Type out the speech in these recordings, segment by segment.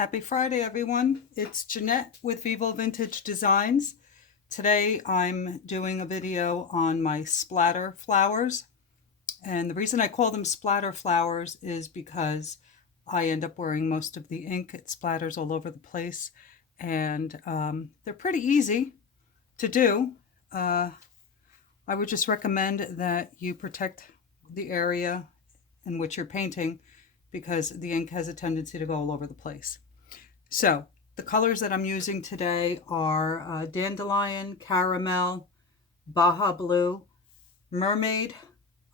Happy Friday, everyone. It's Jeanette with Vivo Vintage Designs. Today I'm doing a video on my splatter flowers. And the reason I call them splatter flowers is because I end up wearing most of the ink. It splatters all over the place. And they're pretty easy to do. I would just recommend that you protect the area in which you're painting because the ink has a tendency to go all over the place. So the colors that I'm using today are Dandelion, Caramel, Baja Blue, Mermaid,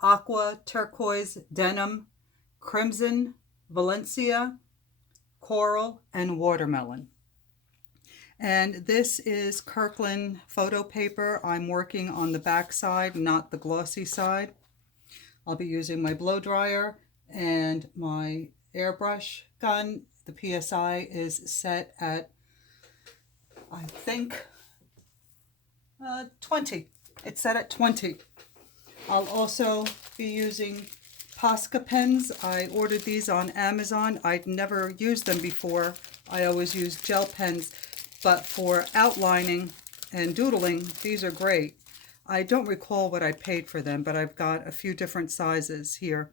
Aqua, Turquoise, Denim, Crimson, Valencia, Coral, and Watermelon. And this is Kirkland photo paper. I'm working on the back side, not the glossy side. I'll be using my blow dryer and my airbrush gun. The PSI is set at, I think, 20. It's set at 20. I'll also be using Posca pens. I ordered these on Amazon. I'd never used them before. I always use gel pens, but for outlining and doodling, these are great. I don't recall what I paid for them, but I've got a few different sizes here,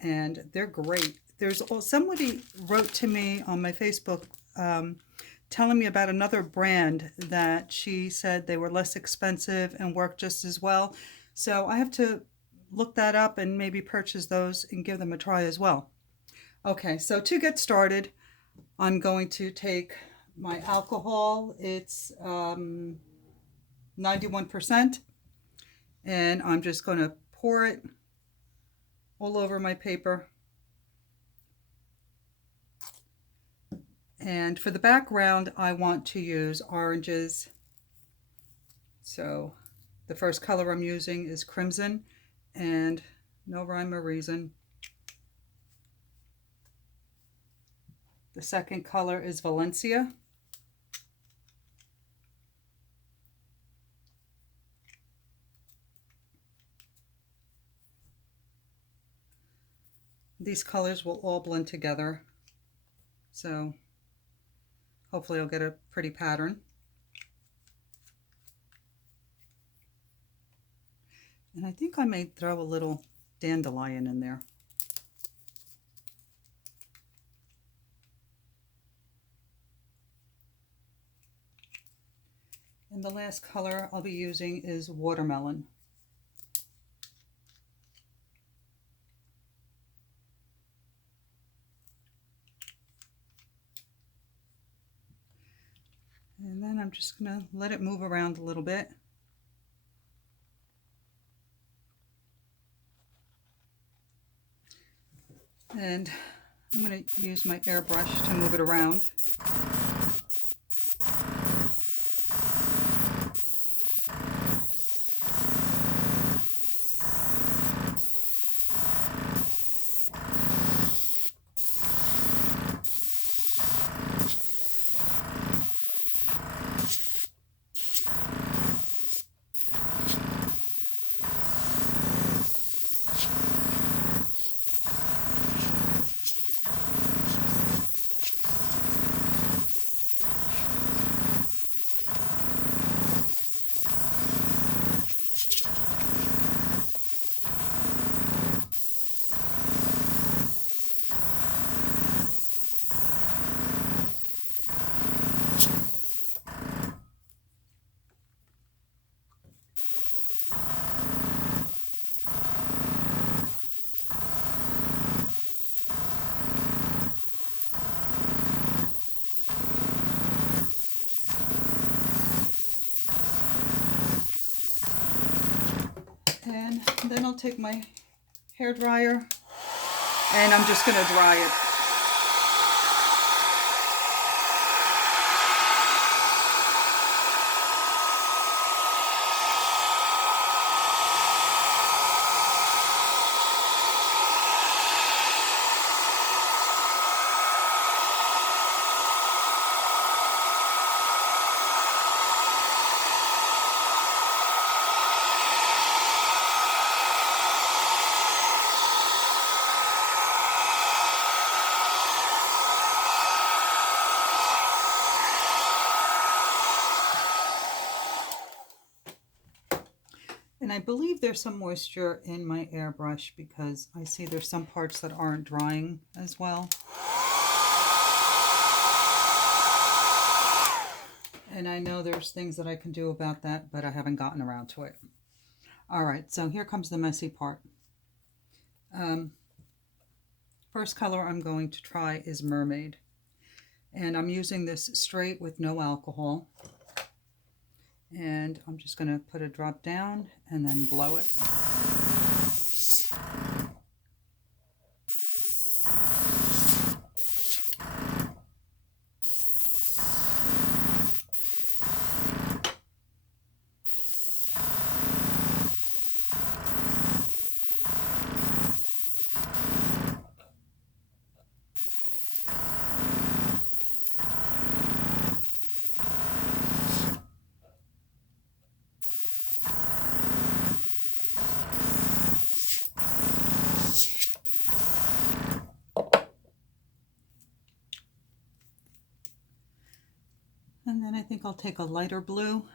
and they're great. Somebody wrote to me on my Facebook telling me about another brand that she said they were less expensive and work just as well. So I have to look that up and maybe purchase those and give them a try as well. Okay, so to get started, I'm going to take my alcohol. It's 91%. And I'm just going to pour it all over my paper. And for the background, I want to use oranges. So the first color I'm using is Crimson, and no rhyme or reason. The second color is Valencia. These colors will all blend together, so hopefully I'll get a pretty pattern. And I think I may throw a little dandelion in there. And the last color I'll be using is Watermelon. And then I'm just going to let it move around a little bit. And I'm going to use my airbrush to move it around. And then I'll take my hair dryer and I'm just going to dry it. I believe there's some moisture in my airbrush because I see there's some parts that aren't drying as well. And I know there's things that I can do about that, but I haven't gotten around to it. All right, so here comes the messy part. First color I'm going to try is Mermaid. And I'm using this straight with no alcohol. And I'm just going to put a drop down and then blow it. And then I think I'll take a lighter blue.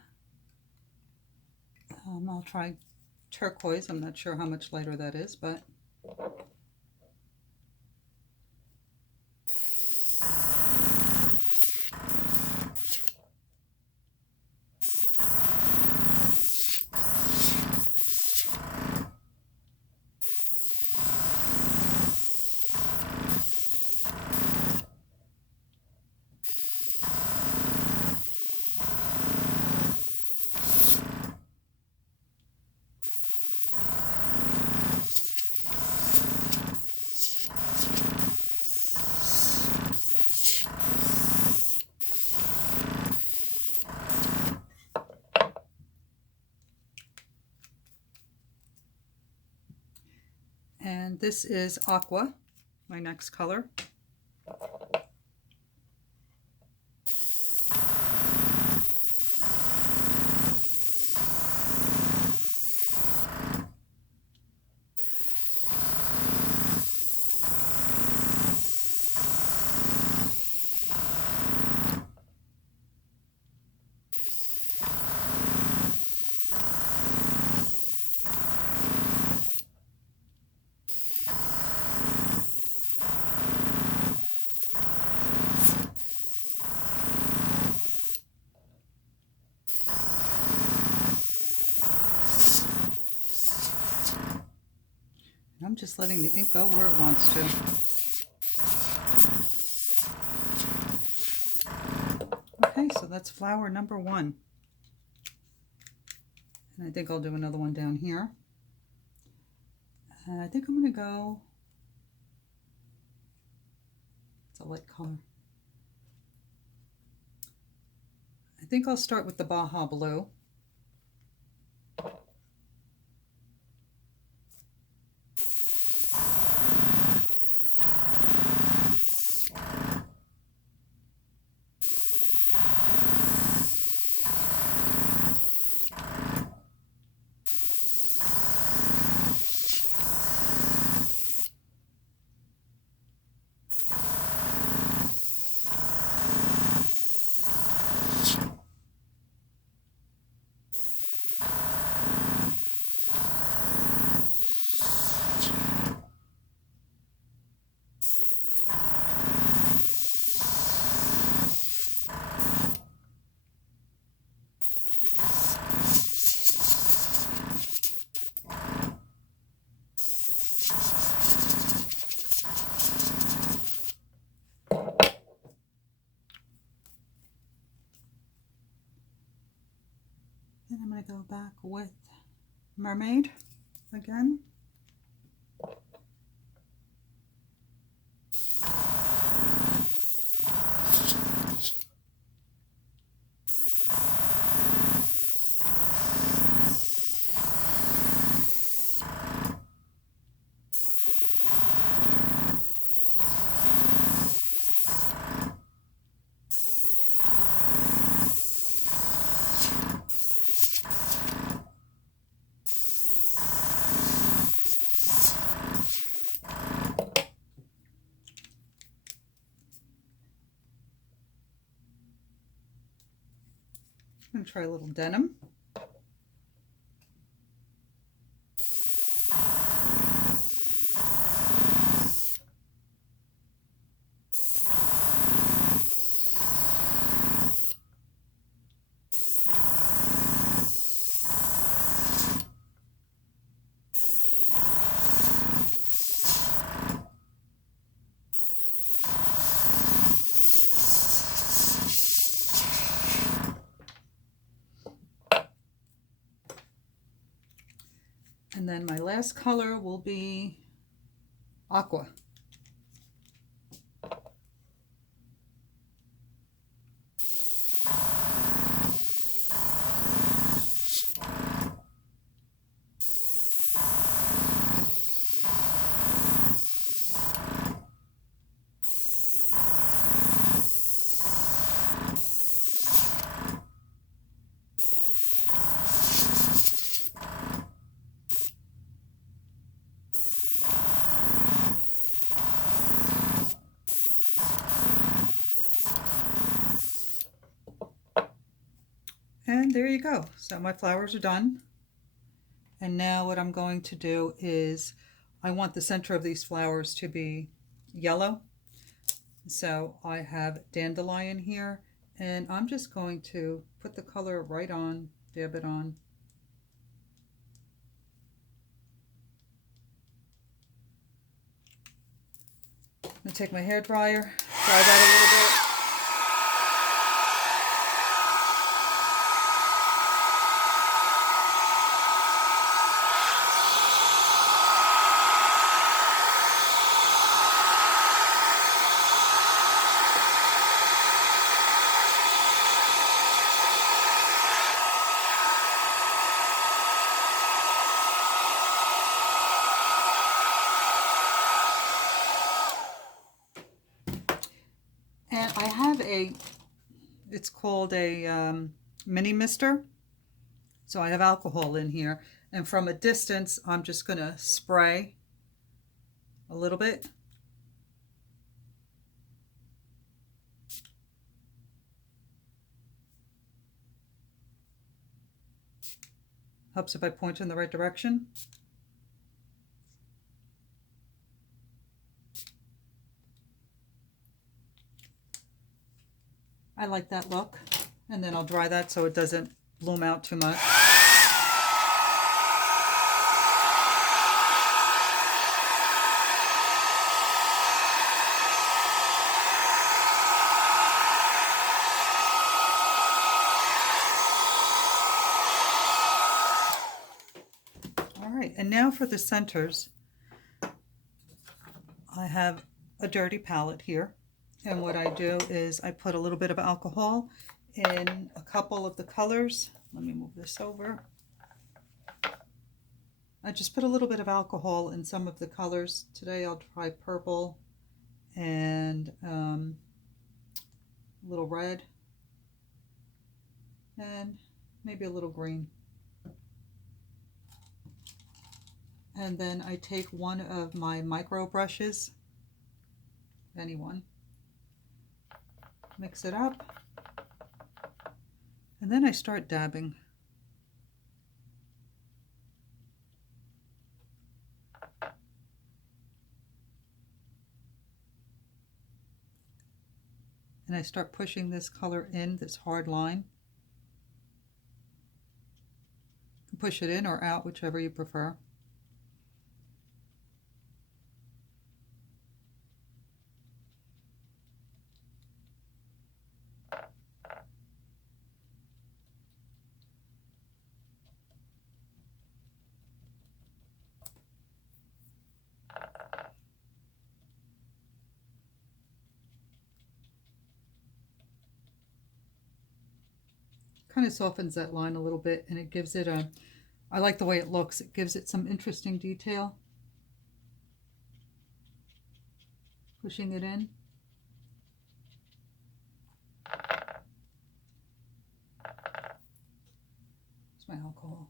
I'll try turquoise. I'm not sure how much lighter that is, but and this is Aqua, my next color. I'm just letting the ink go where it wants to. Okay, so that's flower number 1. And I think I'll do another one down here. I think I'm going to go, it's a light color. I think I'll start with the Baja Blue. Then I'm going to go back with Mermaid again. I'm going to try a little denim. then my last color will be aqua. And there you go. So my flowers are done. And now what I'm going to do is I want the center of these flowers to be yellow. So I have dandelion here, and I'm just going to put the color right on, dab it on. I'm going to take my hair dryer, dry that a little bit. And I have it's called a mini mister. So I have alcohol in here. And from a distance, I'm just going to spray a little bit. Helps if I point in the right direction. I like that look. And then I'll dry that so it doesn't bloom out too much. All right, and now for the centers. I have a dirty palette here. And what I do is I put a little bit of alcohol in a couple of the colors. Let me move this over. I just put a little bit of alcohol in some of the colors. Today I'll try purple and a little red and maybe a little green. And then I take one of my micro brushes, any one, mix it up, and then I start dabbing. And I start pushing this color in, this hard line. You can push it in or out, whichever you prefer. Kind of softens that line a little bit, and it gives it I like the way it looks. It gives it some interesting detail. Pushing it in. It's my alcohol.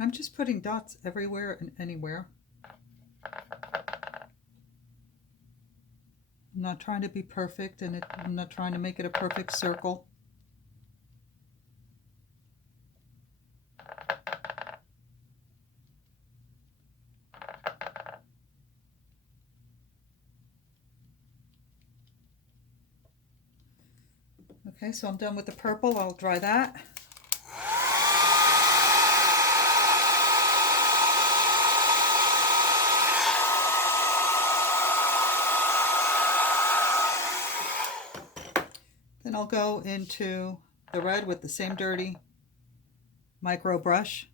I'm just putting dots everywhere and anywhere. I'm not trying to be perfect, and I'm not trying to make it a perfect circle. Okay, so I'm done with the purple. I'll dry that. Then I'll go into the red with the same dirty micro brush.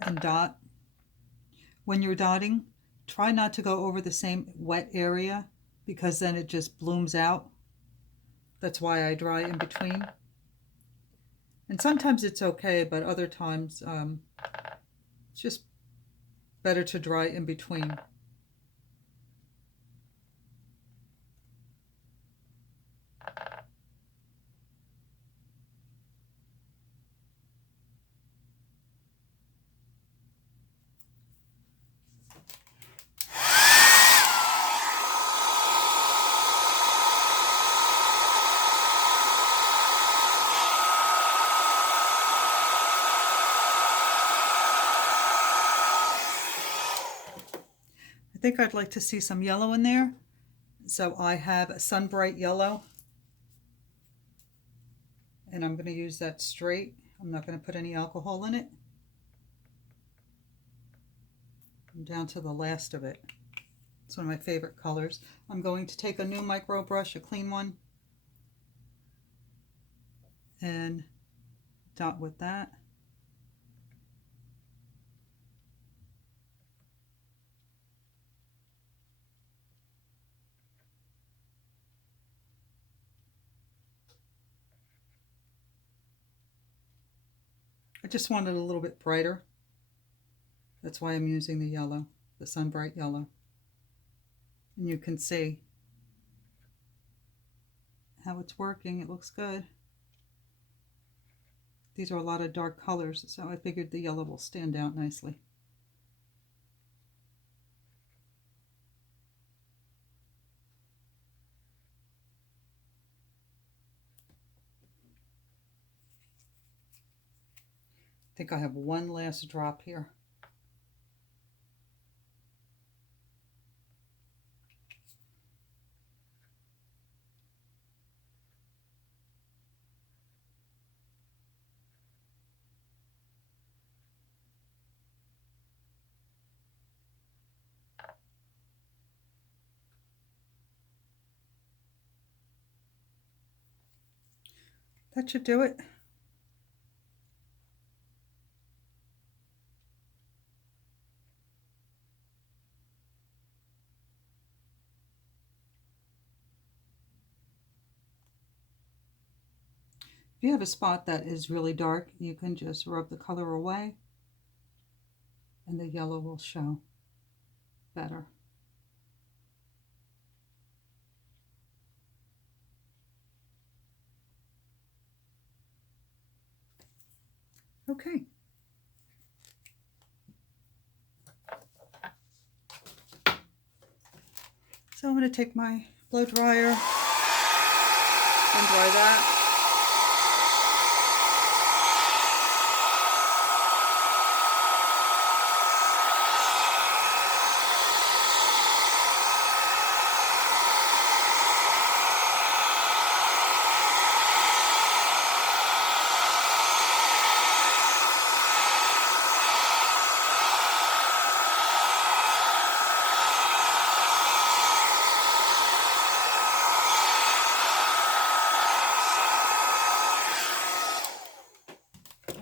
And dot. When you're dotting, try not to go over the same wet area because then it just blooms out. That's why I dry in between. And sometimes it's okay, but other times it's just better to dry in between. I think I'd like to see some yellow in there. So I have a Sunbright Yellow. And I'm going to use that straight. I'm not going to put any alcohol in it. I'm down to the last of it. It's one of my favorite colors. I'm going to take a new micro brush, a clean one, and dot with that. I just want it a little bit brighter. That's why I'm using the yellow, the Sunbright Yellow. And you can see how it's working. It looks good. These are a lot of dark colors, so I figured the yellow will stand out nicely. I think I have one last drop here. That should do it. If you have a spot that is really dark, you can just rub the color away and the yellow will show better. Okay. So I'm going to take my blow dryer and dry that.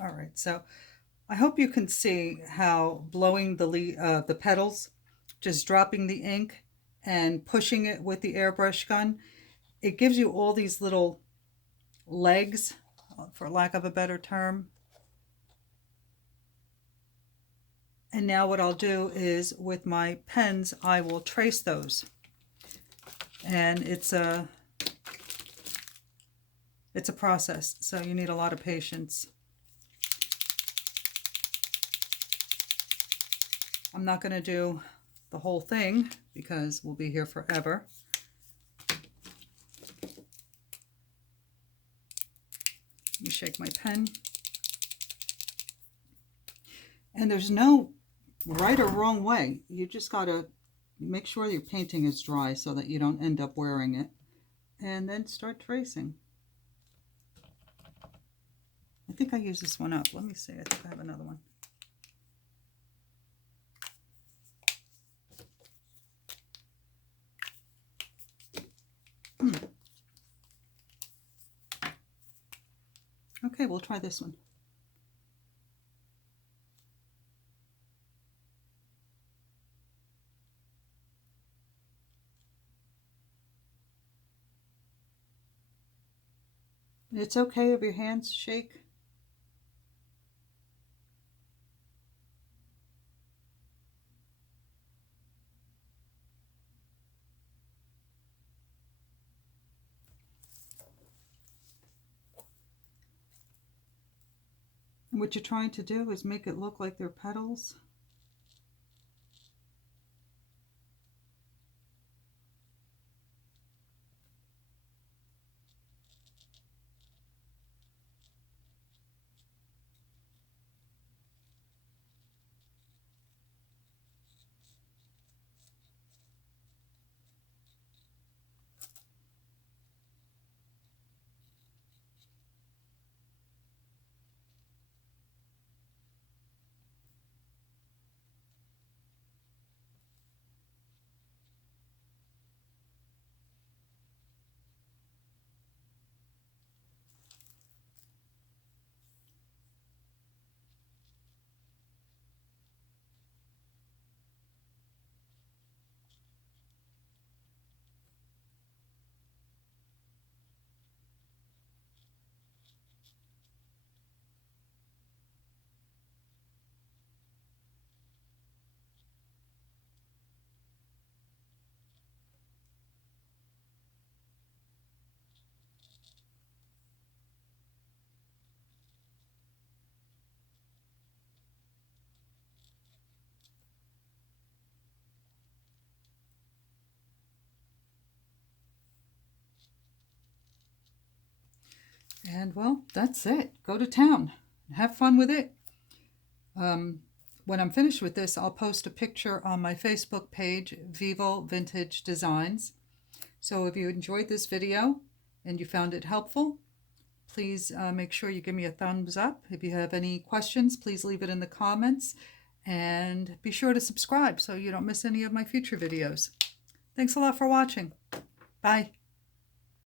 All right, so I hope you can see how blowing the petals, just dropping the ink and pushing it with the airbrush gun, it gives you all these little legs, for lack of a better term. And now what I'll do is with my pens, I will trace those. And it's a process, so you need a lot of patience. I'm not going to do the whole thing because we'll be here forever. Let me shake my pen. And there's no right or wrong way. You just got to Make sure your painting is dry so that you don't end up wearing it. And then start tracing. I think I used this one up. Let me see. I think I have another one. Okay, we'll try this one. It's okay if your hands shake. And what you're trying to do is make it look like they're petals. And well, that's it. Go to town. Have fun with it. When I'm finished with this, I'll post a picture on my Facebook page, Vivo Vintage Designs. So if you enjoyed this video and you found it helpful, please make sure you give me a thumbs up. If you have any questions, please leave it in the comments. And be sure to subscribe so you don't miss any of my future videos. Thanks a lot for watching. Bye.